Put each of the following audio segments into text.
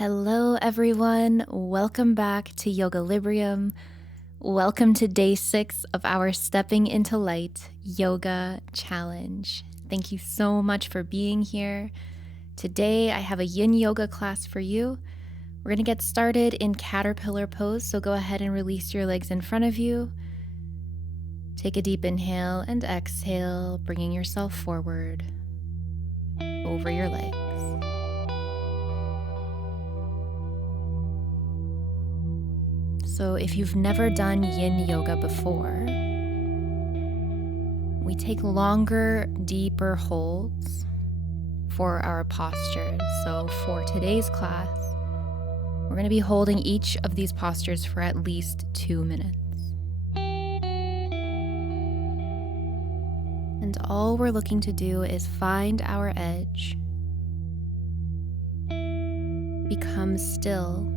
Hello, everyone. Welcome back to Yogalibrium. Welcome to day 6 of our Stepping into Light Yoga Challenge. Thank you so much for being here. Today, I have a Yin Yoga class for you. We're going to get started in Caterpillar Pose, so go ahead and release your legs in front of you. Take a deep inhale and exhale, bringing yourself forward over your legs. So if you've never done Yin Yoga before, we take longer, deeper holds for our postures. So for today's class, we're going to be holding each of these postures for at least 2 minutes. And all we're looking to do is find our edge, become still,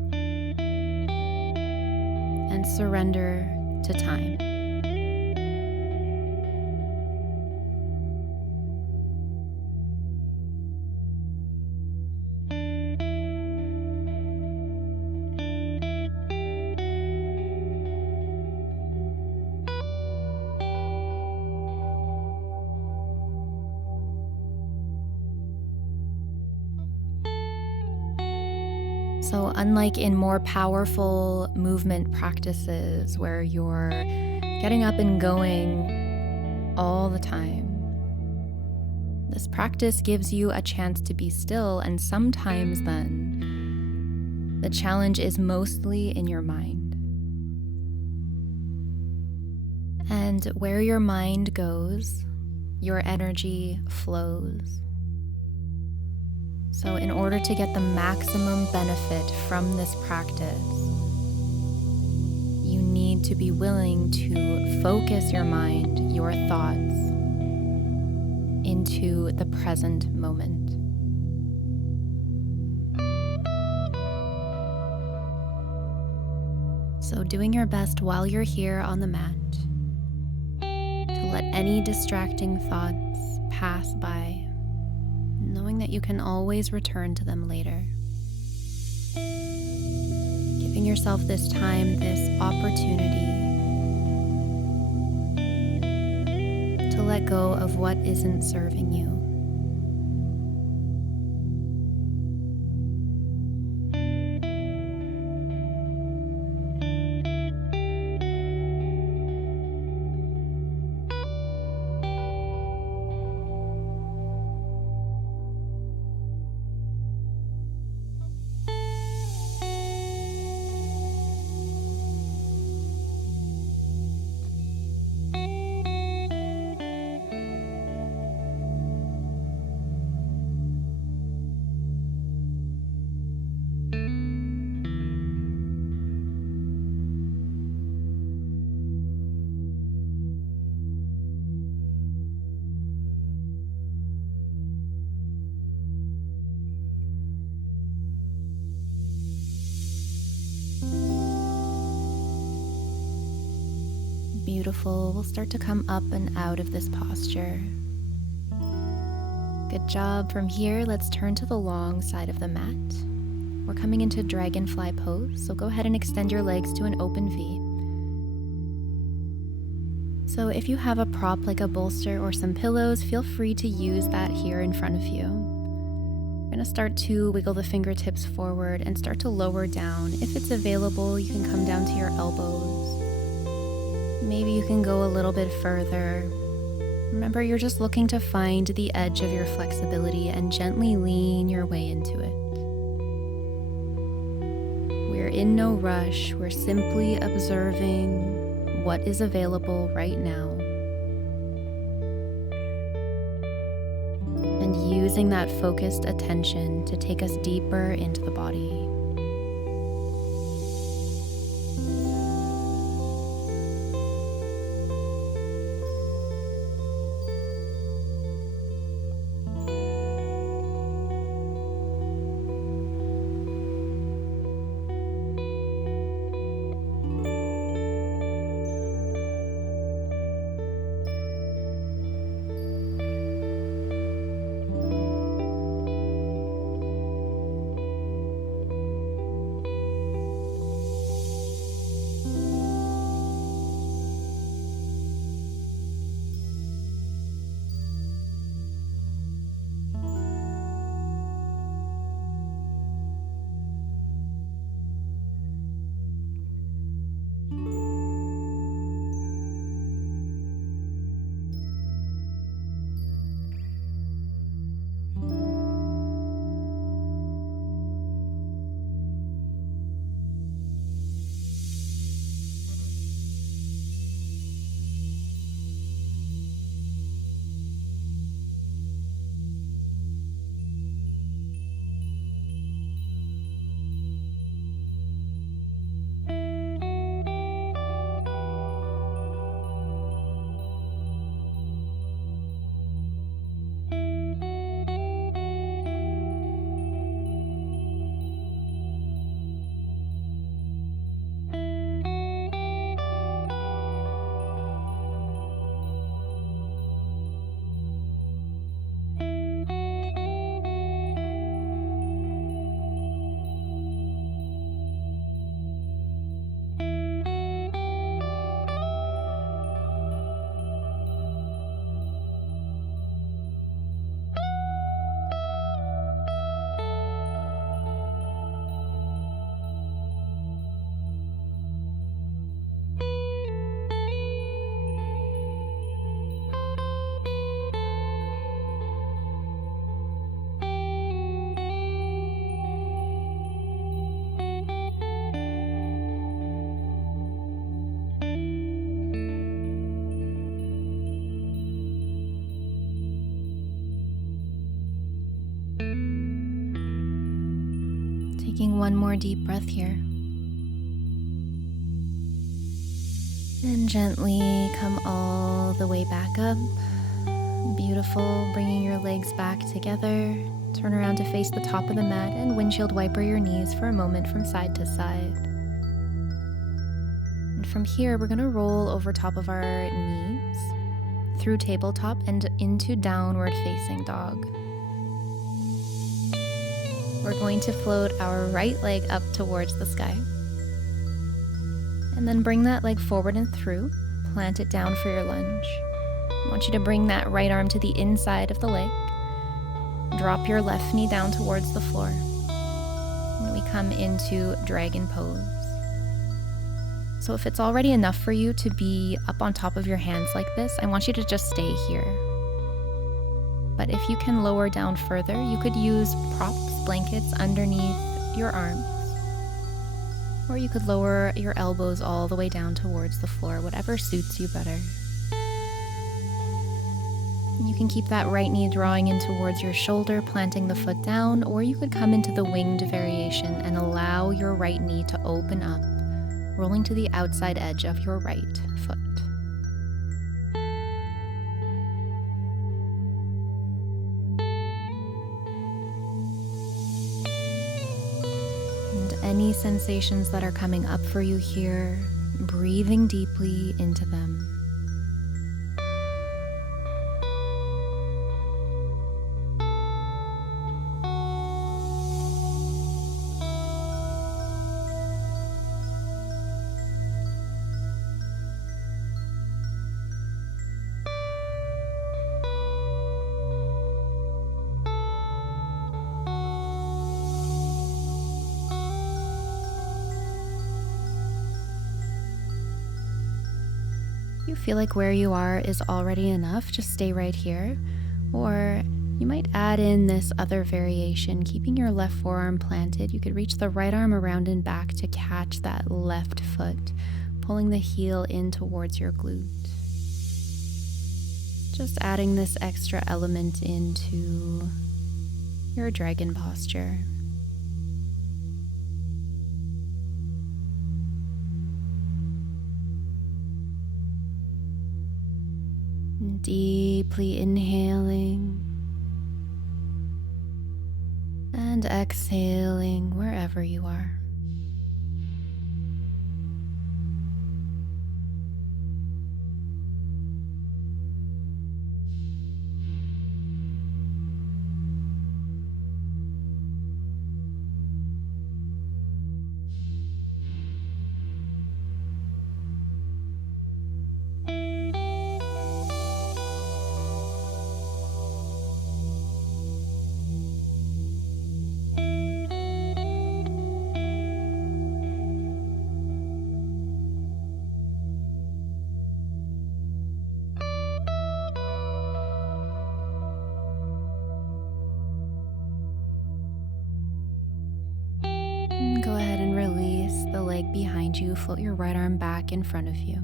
and surrender to time. So unlike in more powerful movement practices where you're getting up and going all the time, this practice gives you a chance to be still, and sometimes then the challenge is mostly in your mind. And where your mind goes, your energy flows. So in order to get the maximum benefit from this practice, you need to be willing to focus your mind, your thoughts, into the present moment. So doing your best while you're here on the mat to let any distracting thoughts pass by, knowing that you can always return to them later. Giving yourself this time, this opportunity to let go of what isn't serving you. Beautiful. We'll start to come up and out of this posture. Good job. From here, let's turn to the long side of the mat. We're coming into Dragonfly Pose, so go ahead and extend your legs to an open V. So if you have a prop like a bolster or some pillows, feel free to use that here in front of you. We're going to start to wiggle the fingertips forward and start to lower down. If it's available, you can come down to your elbows. Maybe you can go a little bit further. Remember, you're just looking to find the edge of your flexibility and gently lean your way into it. We're in no rush. We're simply observing what is available right now and using that focused attention to take us deeper into the body. Taking one more deep breath here. And gently come all the way back up. Beautiful. Bringing your legs back together. Turn around to face the top of the mat and windshield wiper your knees for a moment from side to side. And from here, we're going to roll over top of our knees, through tabletop and into downward facing dog. We're going to float our right leg up towards the sky. And then bring that leg forward and through. Plant it down for your lunge. I want you to bring that right arm to the inside of the leg. Drop your left knee down towards the floor. And we come into Dragon Pose. So if it's already enough for you to be up on top of your hands like this, I want you to just stay here. But if you can lower down further, you could use props, blankets underneath your arms. Or you could lower your elbows all the way down towards the floor, whatever suits you better. You can keep that right knee drawing in towards your shoulder, planting the foot down, or you could come into the winged variation and allow your right knee to open up, rolling to the outside edge of your right foot. And any sensations that are coming up for you here, breathing deeply into them. You feel like where you are is already enough, just stay right here. Or you might add in this other variation, keeping your left forearm planted. You could reach the right arm around and back to catch that left foot, pulling the heel in towards your glute. Just adding this extra element into your dragon posture. Deeply inhaling and exhaling wherever you are. Go ahead and release the leg behind you. Float your right arm back in front of you.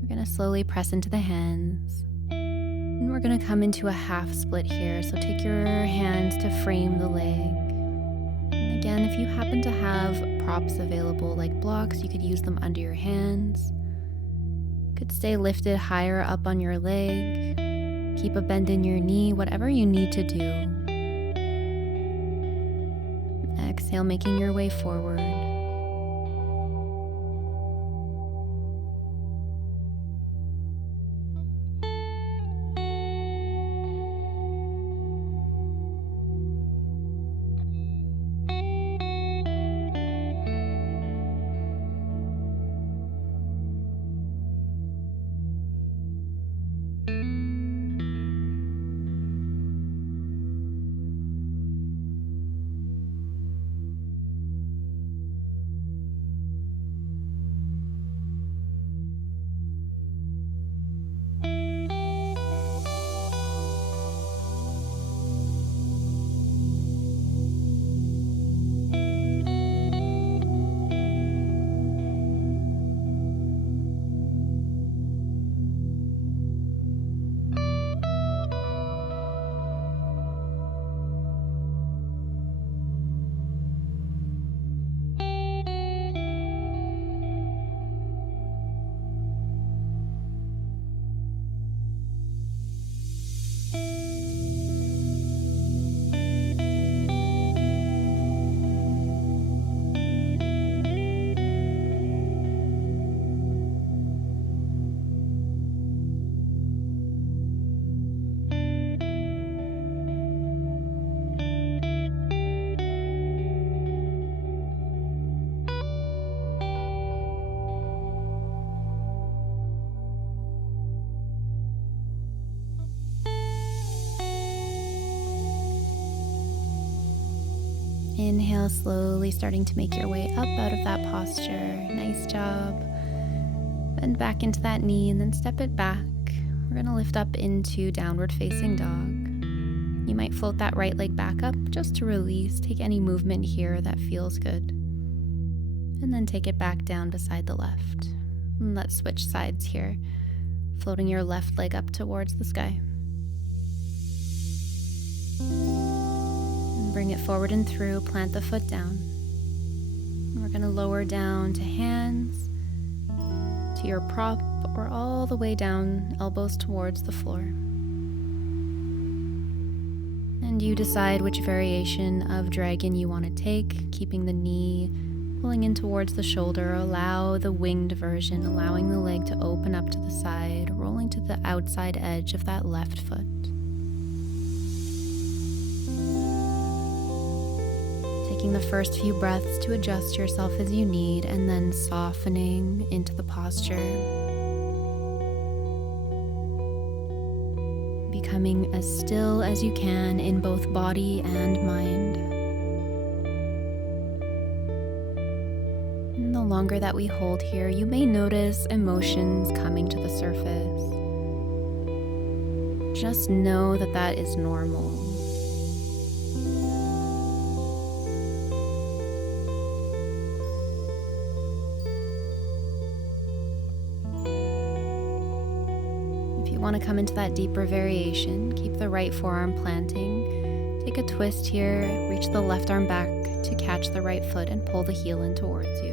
We're going to slowly press into the hands. And we're going to come into a half split here. So take your hands to frame the leg. And again, if you happen to have props available like blocks, you could use them under your hands. You could stay lifted higher up on your leg. Keep a bend in your knee, whatever you need to do. Exhale, making your way forward. Inhale slowly, starting to make your way up out of that posture. Nice job. Bend back into that knee and then step it back. We're going to lift up into downward facing dog. You might float that right leg back up just to release. Take any movement here that feels good. And then take it back down beside the left. And let's switch sides here. Floating your left leg up towards the sky. And bring it forward and through. Plant the foot down. And we're going to lower down to hands, to your prop, or all the way down, elbows towards the floor. And you decide which variation of dragon you want to take, keeping the knee pulling in towards the shoulder. Allow the winged version, allowing the leg to open up to the side, rolling to the outside edge of that left foot. Taking the first few breaths to adjust yourself as you need, and then softening into the posture. Becoming as still as you can in both body and mind. And the longer that we hold here, you may notice emotions coming to the surface. Just know that that is normal. If you want to come into that deeper variation, keep the right forearm planting. Take a twist here, reach the left arm back to catch the right foot and pull the heel in towards you.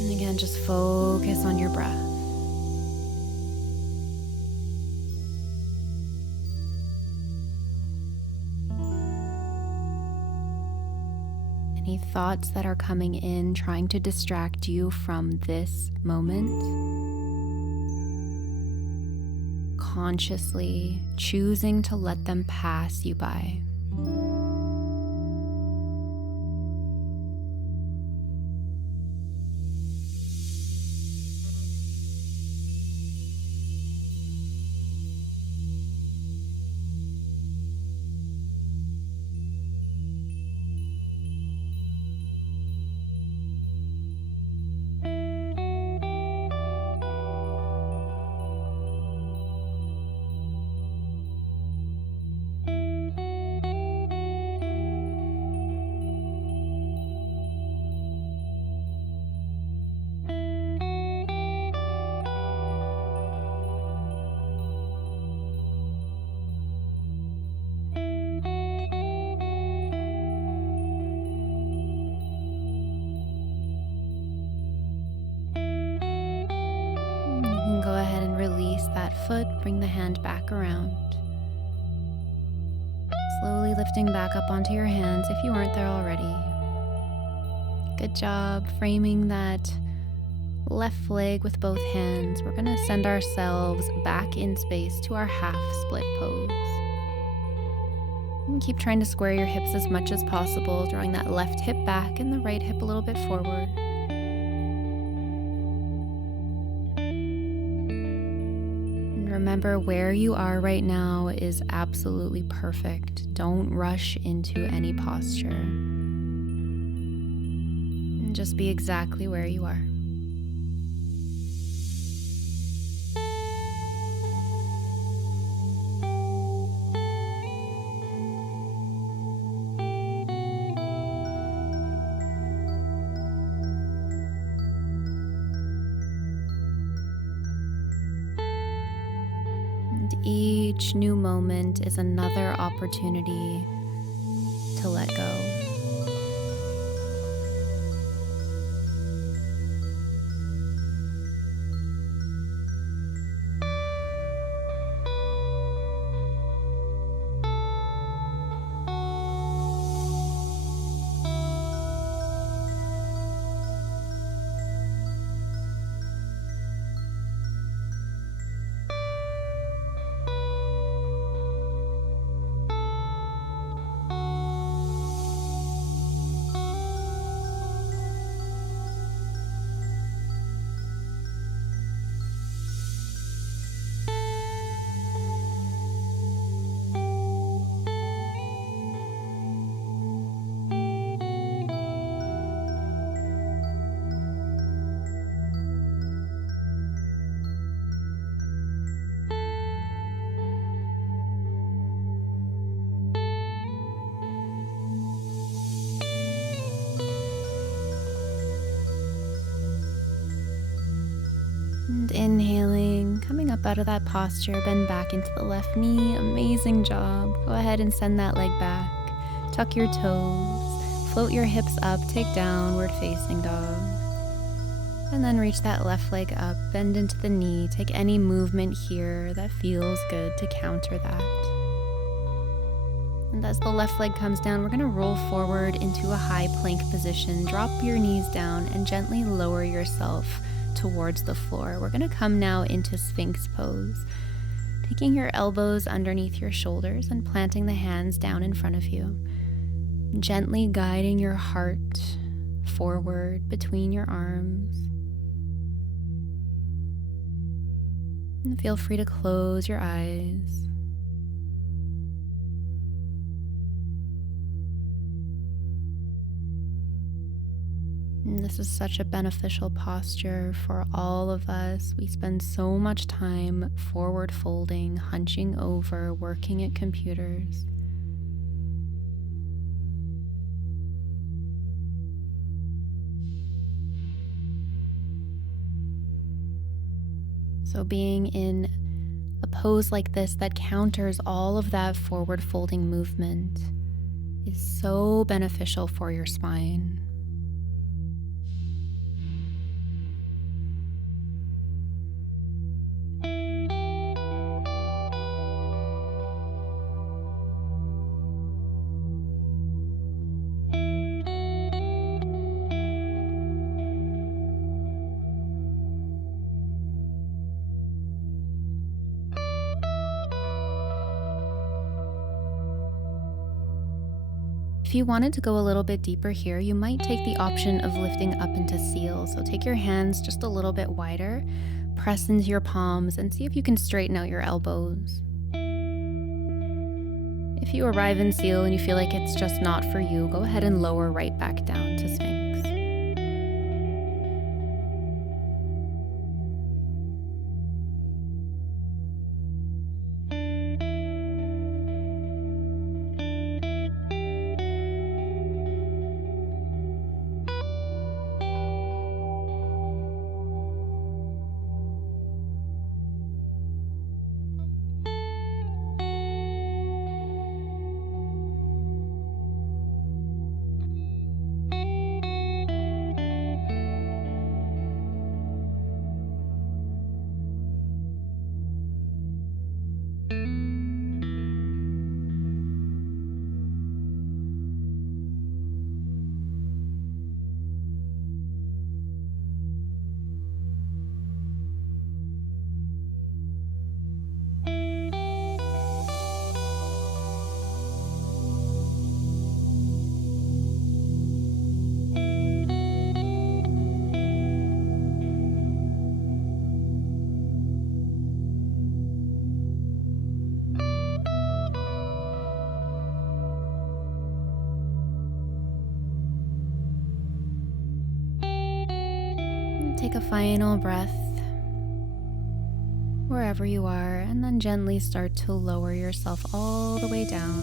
And again, just focus on your breath. Any thoughts that are coming in, trying to distract you from this moment? Consciously choosing to let them pass you by. Go ahead and release that foot, bring the hand back around. Slowly lifting back up onto your hands if you aren't there already. Good job framing that left leg with both hands. We're going to send ourselves back in space to our half split pose. And keep trying to square your hips as much as possible, drawing that left hip back and the right hip a little bit forward. Remember, where you are right now is absolutely perfect. Don't rush into any posture. And just be exactly where you are. Each new moment is another opportunity to let go. And inhaling, coming up out of that posture, bend back into the left knee. Amazing job. Go ahead and send that leg back. Tuck your toes, float your hips up, take downward facing dog. And then reach that left leg up, bend into the knee. Take any movement here that feels good to counter that. And as the left leg comes down, we're gonna roll forward into a high plank position. Drop your knees down and gently lower yourself towards the floor. We're gonna come now into Sphinx Pose, taking your elbows underneath your shoulders and planting the hands down in front of you, gently guiding your heart forward between your arms. And feel free to close your eyes. And this is such a beneficial posture for all of us. We spend so much time forward folding, hunching over, working at computers. So being in a pose like this that counters all of that forward folding movement is so beneficial for your spine. If you wanted to go a little bit deeper here, you might take the option of lifting up into seal. So take your hands just a little bit wider, press into your palms, and see if you can straighten out your elbows. If you arrive in seal and you feel like it's just not for you, go ahead and lower right back down to Sphinx. Take a final breath wherever you are, and then gently start to lower yourself all the way down.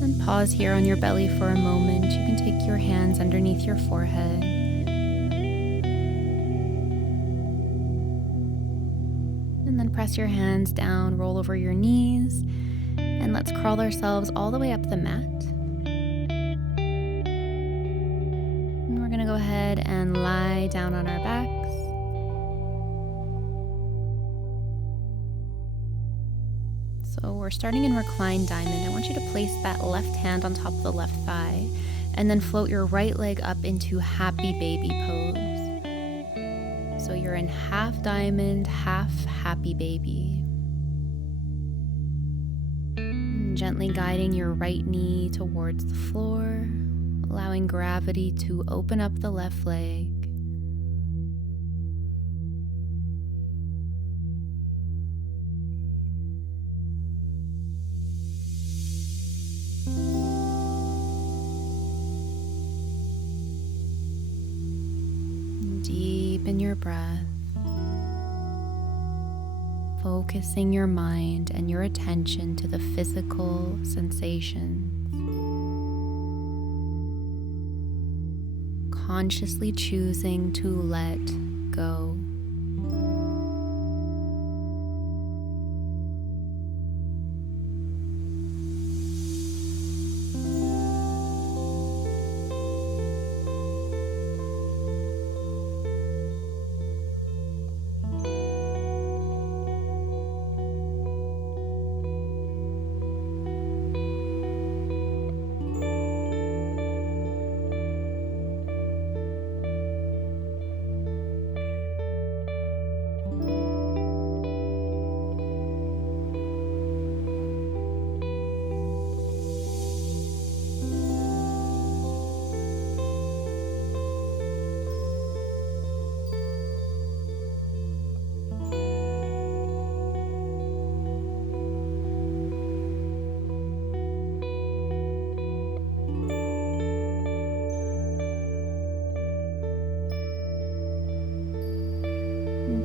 And pause here on your belly for a moment. You can take your hands underneath your forehead. And then press your hands down, roll over your knees, and let's crawl ourselves all the way up the mat. We're going to go ahead and lie down on our backs. So we're starting in Recline Diamond. I want you to place that left hand on top of the left thigh and then float your right leg up into Happy Baby Pose. So you're in half diamond, half happy baby. And gently guiding your right knee towards the floor, allowing gravity to open up the left leg. Deepen your breath, focusing your mind and your attention to the physical sensations. Consciously choosing to let go.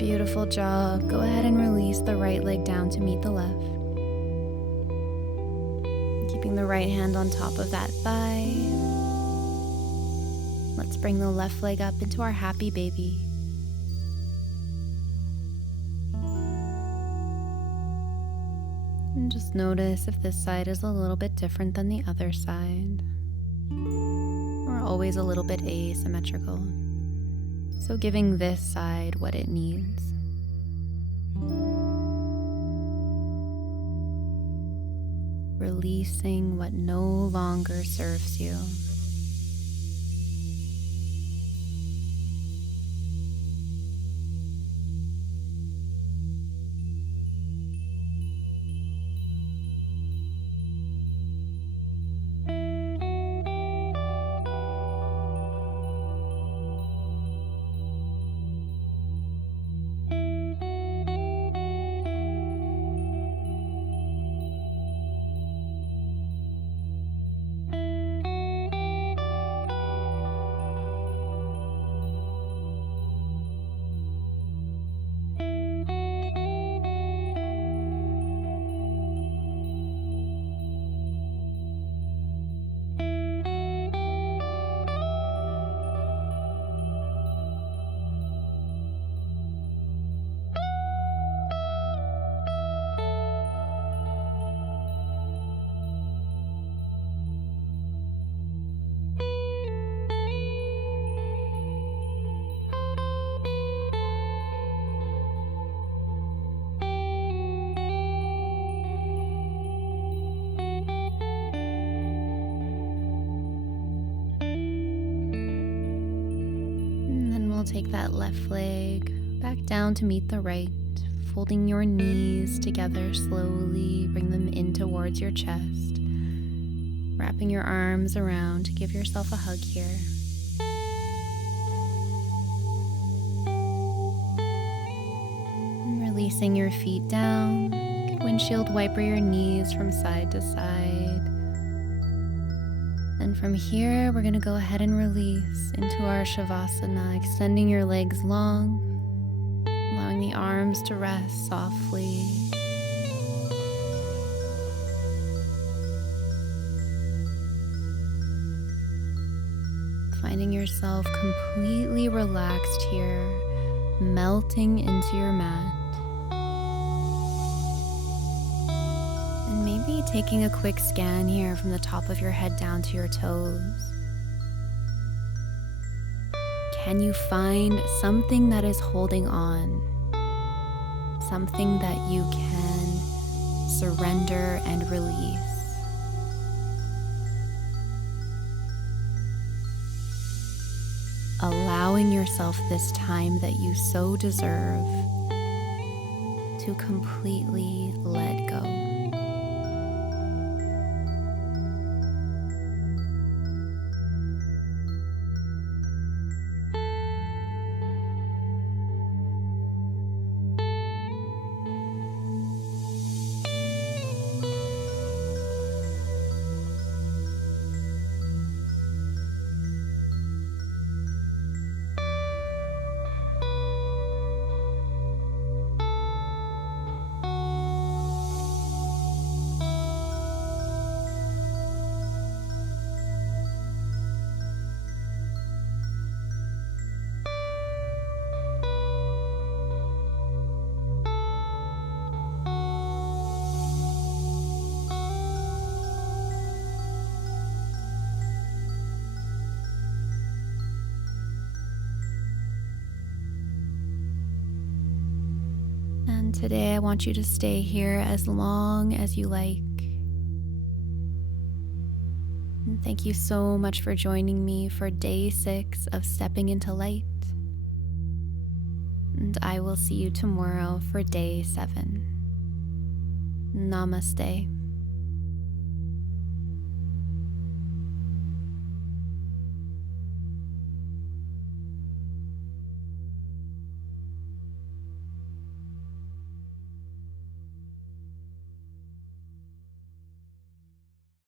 Beautiful job. Go ahead and release the right leg down to meet the left. Keeping the right hand on top of that thigh. Let's bring the left leg up into our happy baby. And just notice if this side is a little bit different than the other side. We're always a little bit asymmetrical. So giving this side what it needs. Releasing what no longer serves you. Take that left leg back down to meet the right, folding your knees together slowly, bring them in towards your chest, wrapping your arms around to give yourself a hug here. And releasing your feet down, you can windshield wiper your knees from side to side. And from here, we're going to go ahead and release into our Shavasana, extending your legs long, allowing the arms to rest softly. Finding yourself completely relaxed here, melting into your mat. Maybe taking a quick scan here from the top of your head down to your toes. Can you find something that is holding on? Something that you can surrender and release? Allowing yourself this time that you so deserve to completely let go. And today I want you to stay here as long as you like. And thank you so much for joining me for day 6 of Stepping into Light. And I will see you tomorrow for day 7. Namaste.